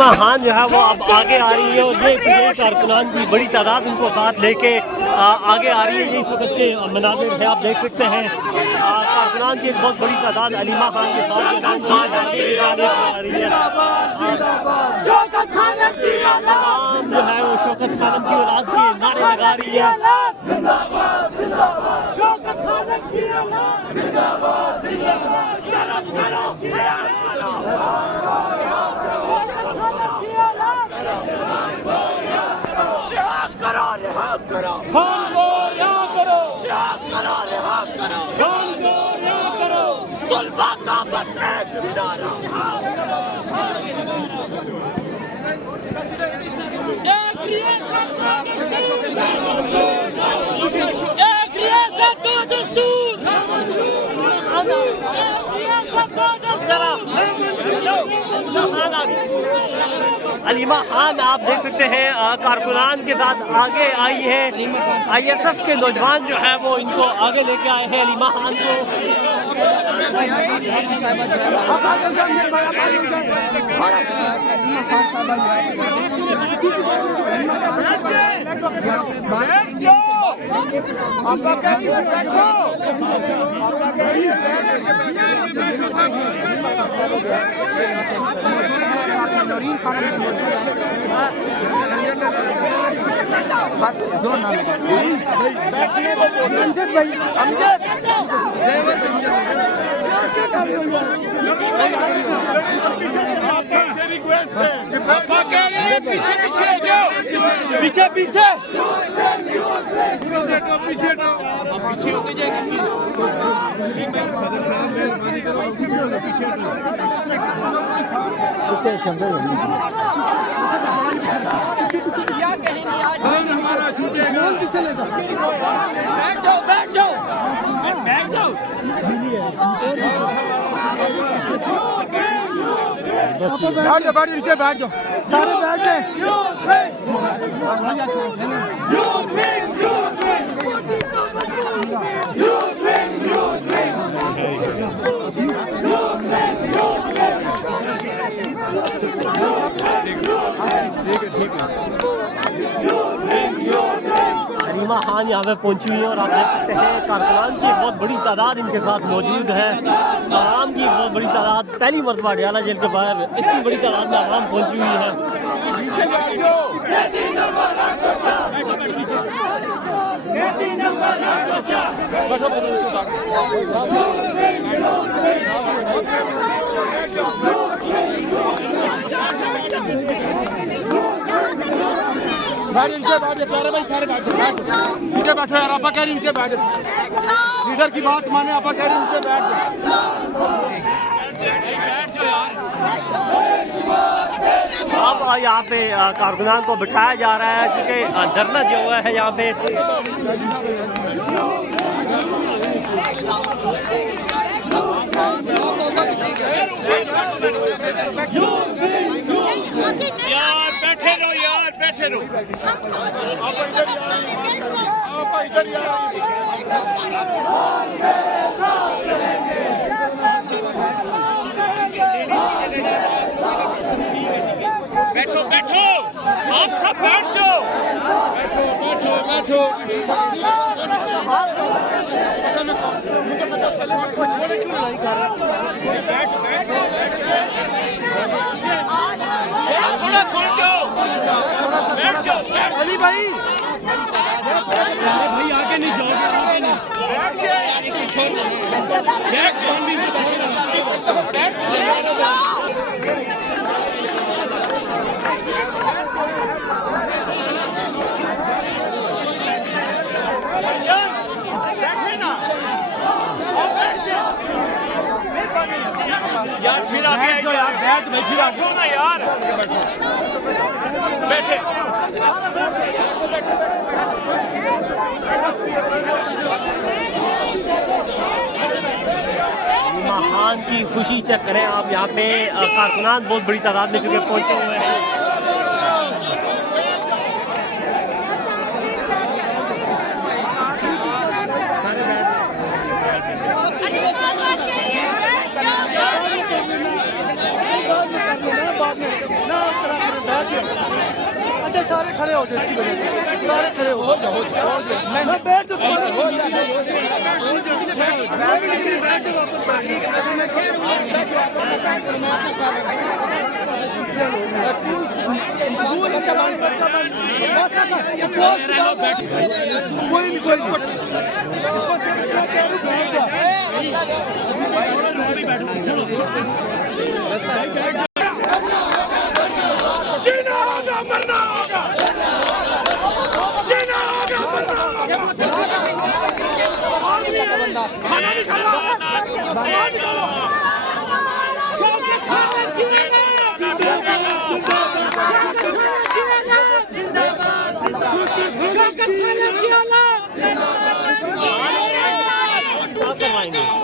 अलीमा खान जो है वो अब आगे आ रही है और ये कारकुनान की बड़ी तादाद उनको साथ लेके आगे आ रही है। ये इस वक्त के मनाजिर है, आप देख सकते हैं कारकुनान की एक बहुत बड़ी तादाद अलीमा खान के साथ आ रही है। जो है वो शौकत खानम की औलाद के नारे लगा रही है। अलीमा खान आप देख सकते हैं कारकुनान के साथ आगे आई है। ISF के नौजवान जो है वो इनको आगे लेके आए हैं अलीमा खान को। पीछे पीछे जाओ, पीछे पीछे पीछे होते जाएंगे। बैठ जाओ बैठ जाओ बैठ जाओ। बैठ जाओ नीचे बैठ जाओ सारे बैठ जाए। अलीमा खान यहाँ पे पहुंची हुई है और आप देख सकते हैं कारकुनान की बहुत बड़ी तादाद इनके साथ मौजूद है। आवाम की बहुत बड़ी तादाद, पहली मरतबा अडयाला जेल के बाहर इतनी बड़ी तादाद में आवाम पहुंची हुई है। नीचे बैठे प्यारे भाई, सारे बैठो नीचे बैठो यार। आपा कह रही नीचे बैठ, लीडर की बात माने। आपा कह रही नीचे बैठ अब यहाँ पे कारकुनान को बिठाया जा रहा है क्योंकि धरना जो हुआ है यहाँ पे। यार बैठे रहो यार, बैठे रहो। बैठो बैठो आप सब बैठ जाओ। बैठो बैठो बैठो। छोड़े क्यों लड़ाई कर रहे? बैठो बैठो थोड़ा खोल जाओ, थोड़ा सा बैठ जाओ। अली भाई भाई आगे नहीं जाओगे, आगे नहीं छोड़ देना। बैठ जाओ। यार फिर आगे जाओ यार, बैठ भाई फिर आगे ना यार। बैठे अलीमा खान की खुशी चेक करें आप। यहाँ पे कारकुनान बहुत बड़ी तादाद में चुके पहुंचे हुए हैं। ना अच्छा सारे खड़े हो जाओ, इसकी वजह से सारे खड़े हो जाओ। मैं बैठ तो तुम्हारे हो जाए कोई नहीं इसको जीना होगा मरना होगा, जीना होगा मरना होगा। खाना निकालो, बाहर निकालो। शौकत खाना जिंदाबाद, जिंदाबाद, शौकत खाना जिंदाबाद।